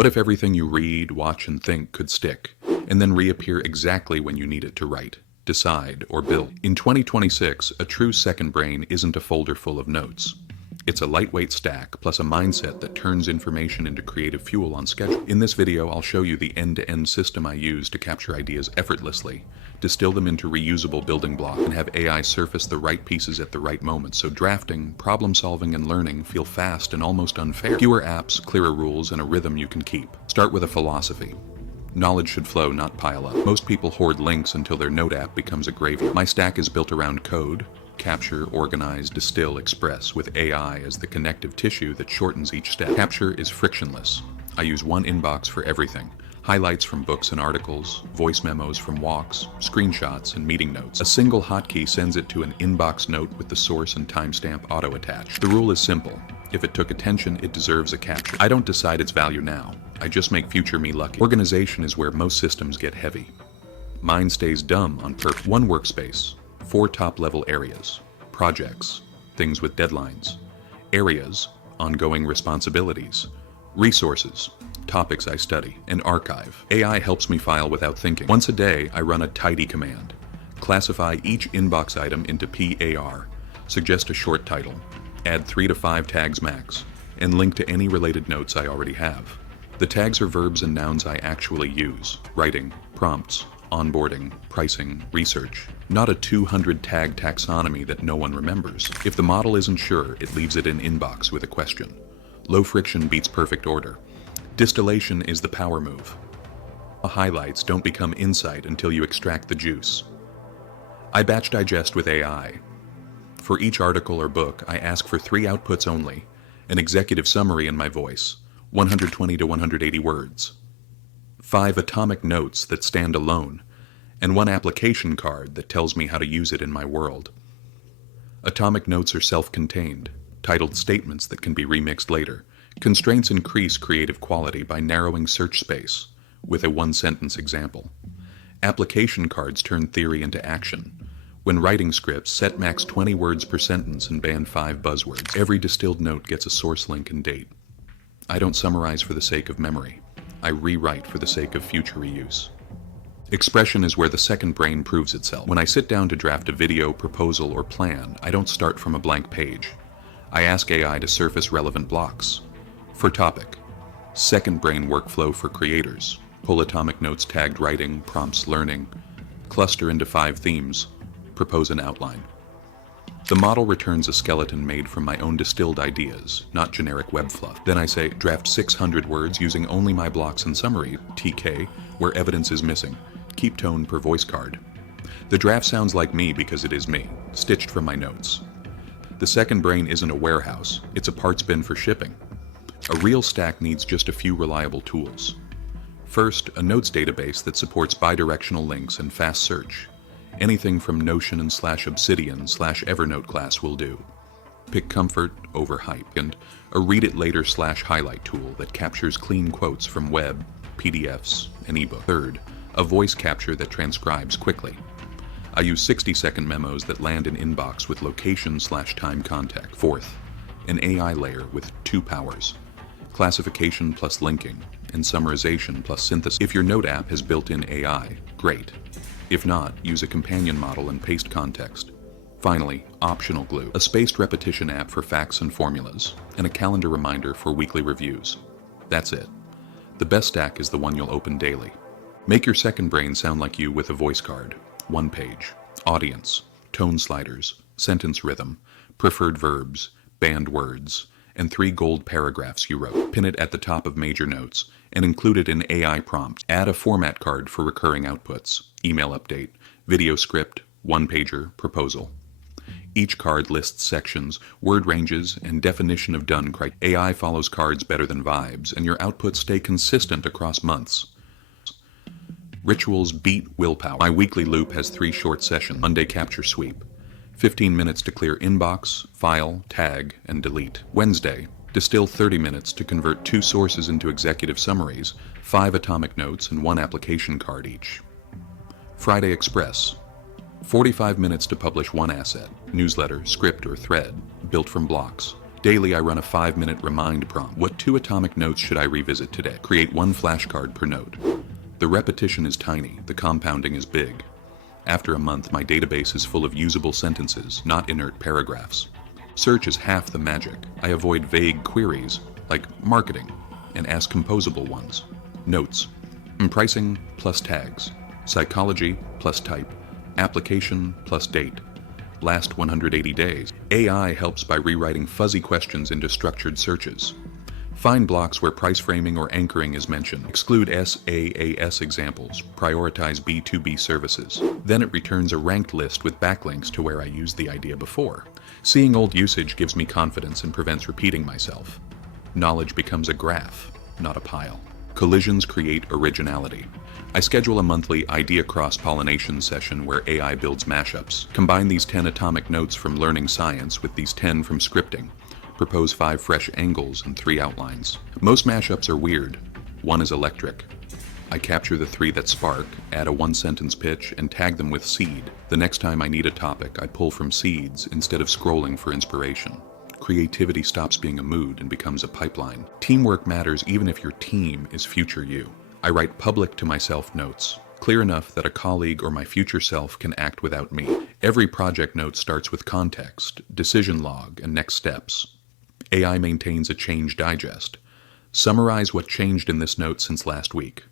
What if everything you read, watch, and think could stick, and then reappear exactly when you need it to write, decide, or build? In 2026, a true second brain isn't a folder full of notes. It's a lightweight stack plus a mindset that turns information into creative fuel on schedule. In this video, I'll show you the end-to-end system I use to capture ideas effortlessly, distill them into reusable building blocks, and have AI surface the right pieces at the right moment so drafting, problem solving, and learning feel fast and almost unfair. Fewer apps, clearer rules, and a rhythm you can keep. Start with a philosophy. Knowledge should flow, not pile up. Most people hoard links until their note app becomes a graveyard. My stack is built around code: capture, organize, distill, express, with AI as the connective tissue that shortens each step. Capture is frictionless. I use one inbox for everything. Highlights from books and articles, voice memos from walks, screenshots, and meeting notes. A single hotkey sends it to an inbox note with the source and timestamp auto-attached. The rule is simple. If it took attention, it deserves a capture. I don't decide its value now. I just make future me lucky. Organization is where most systems get heavy. Mine stays dumb on purpose. One workspace. 4 top-level areas: projects, things with deadlines; areas, ongoing responsibilities; resources, topics I study; and archive. AI helps me file without thinking. Once a day, I run a tidy command. Classify each inbox item into PAR, suggest a short title, add 3 to 5 tags max, and link to any related notes I already have. The tags are verbs and nouns I actually use: writing, prompts, onboarding, pricing, research. Not a 200 tag taxonomy that no one remembers. If the model isn't sure, it leaves it in inbox with a question. Low friction beats perfect order. Distillation is the power move. Highlights don't become insight until you extract the juice. I batch digest with AI. For each article or book, I ask for 3 outputs only: an executive summary in my voice, 120 to 180 words, 5 atomic notes that stand alone, and 1 application card that tells me how to use it in my world. Atomic notes are self-contained, titled statements that can be remixed later. Constraints increase creative quality by narrowing search space, with a 1-sentence example. Application cards turn theory into action. When writing scripts, set max 20 words per sentence and ban 5 buzzwords. Every distilled note gets a source link and date. I don't summarize for the sake of memory. I rewrite for the sake of future reuse. Expression is where the second brain proves itself. When I sit down to draft a video, proposal, or plan, I don't start from a blank page. I ask AI to surface relevant blocks. For topic: second brain workflow for creators. Pull atomic notes tagged writing, prompts learning. Cluster into 5 themes. Propose an outline. The model returns a skeleton made from my own distilled ideas, not generic web fluff. Then I say, draft 600 words using only my blocks and summary, TK, where evidence is missing. Keep tone per voice card. The draft sounds like me because it is me, stitched from my notes. The second brain isn't a warehouse, it's a parts bin for shipping. A real stack needs just a few reliable tools. First, a notes database that supports bidirectional links and fast search. Anything from Notion and /Obsidian/Evernote class will do. Pick comfort over hype, and a read it later /highlight tool that captures clean quotes from web, PDFs, and ebook. Third, a voice capture that transcribes quickly. I use 60-second memos that land in inbox with location/time context. Fourth, an AI layer with 2 powers: classification plus linking, and summarization plus synthesis. If your note app has built-in AI, great. If not, use a companion model and paste context. Finally, optional glue, a spaced repetition app for facts and formulas, and a calendar reminder for weekly reviews. That's it. The best stack is the one you'll open daily. Make your second brain sound like you with a voice card: 1 page, audience, tone sliders, sentence rhythm, preferred verbs, banned words, and 3 gold paragraphs you wrote. Pin it at the top of major notes and include it in AI prompt. Add a format card for recurring outputs: email update, video script, 1-pager, proposal. Each card lists sections, word ranges, and definition of done criteria. AI follows cards better than vibes, and your outputs stay consistent across months. Rituals beat willpower. My weekly loop has 3 short sessions. Monday capture sweep: 15 minutes to clear inbox, file, tag, and delete. Wednesday, distill 30 minutes to convert 2 sources into executive summaries, 5 atomic notes, and 1 application card each. Friday express: 45 minutes to publish 1 asset, newsletter, script, or thread, built from blocks. Daily, I run a 5-minute remind prompt. What 2 atomic notes should I revisit today? Create 1 flashcard per note. The repetition is tiny, the compounding is big. After a month, my database is full of usable sentences, not inert paragraphs. Search is half the magic. I avoid vague queries, like marketing, and ask composable ones. Notes: pricing plus tags, psychology plus type, application plus date, last 180 days. AI helps by rewriting fuzzy questions into structured searches. Find blocks where price framing or anchoring is mentioned. Exclude SaaS examples. Prioritize B2B services. Then it returns a ranked list with backlinks to where I used the idea before. Seeing old usage gives me confidence and prevents repeating myself. Knowledge becomes a graph, not a pile. Collisions create originality. I schedule a monthly idea cross-pollination session where AI builds mashups. Combine these 10 atomic notes from learning science with these 10 from scripting. Propose 5 fresh angles and 3 outlines. Most mashups are weird. 1 is electric. I capture the 3 that spark, add a 1-sentence pitch, and tag them with seed. The next time I need a topic, I pull from seeds instead of scrolling for inspiration. Creativity stops being a mood and becomes a pipeline. Teamwork matters even if your team is future you. I write public to myself notes, clear enough that a colleague or my future self can act without me. Every project note starts with context, decision log, and next steps. AI maintains a change digest. Summarize what changed in this note since last week.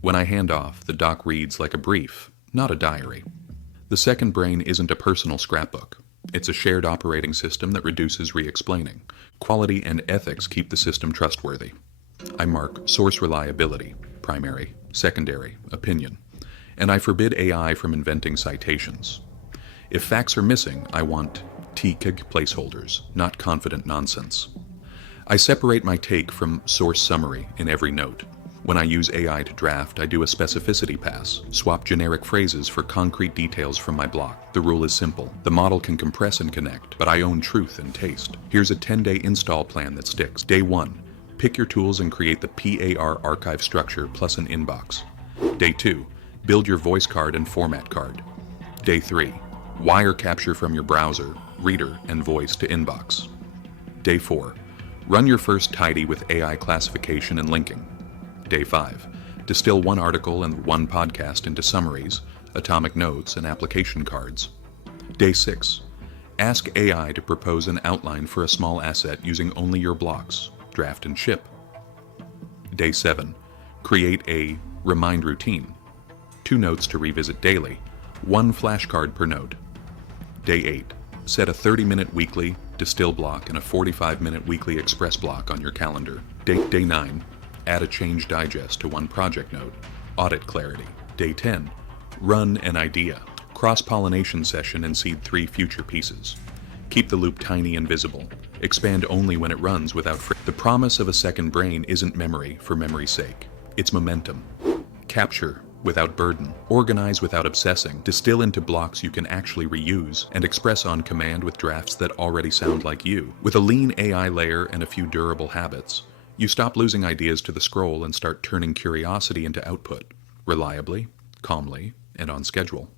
When I hand off, the doc reads like a brief, not a diary. The second brain isn't a personal scrapbook. It's a shared operating system that reduces re-explaining. Quality and ethics keep the system trustworthy. I mark source reliability, primary, secondary, opinion, and I forbid AI from inventing citations. If facts are missing, I want TKG placeholders, not confident nonsense. I separate my take from source summary in every note. When I use AI to draft, I do a specificity pass, swap generic phrases for concrete details from my block. The rule is simple. The model can compress and connect, but I own truth and taste. Here's a 10-day install plan that sticks. Day 1, pick your tools and create the PAR archive structure plus an inbox. Day 2, build your voice card and format card. Day 3, wire capture from your browser, reader, and voice to inbox. Day 4, run your first tidy with AI classification and linking. Day 5, distill 1 article and 1 podcast into summaries, atomic notes, and application cards. Day 6, ask AI to propose an outline for a small asset using only your blocks, draft and ship. Day 7, create a remind routine. 2 notes to revisit daily, 1 flashcard per note. Day 8, set a 30-minute weekly distill block and a 45-minute weekly express block on your calendar. Day 9, add a change digest to 1 project note, audit clarity. Day 10, run an idea, cross-pollination session and seed 3 future pieces. Keep the loop tiny and visible. Expand only when it runs without friction. The promise of a second brain isn't memory for memory's sake. It's momentum. Capture without burden. Organize without obsessing. Distill into blocks you can actually reuse, and express on command with drafts that already sound like you. With a lean AI layer and a few durable habits, you stop losing ideas to the scroll and start turning curiosity into output, reliably, calmly, and on schedule.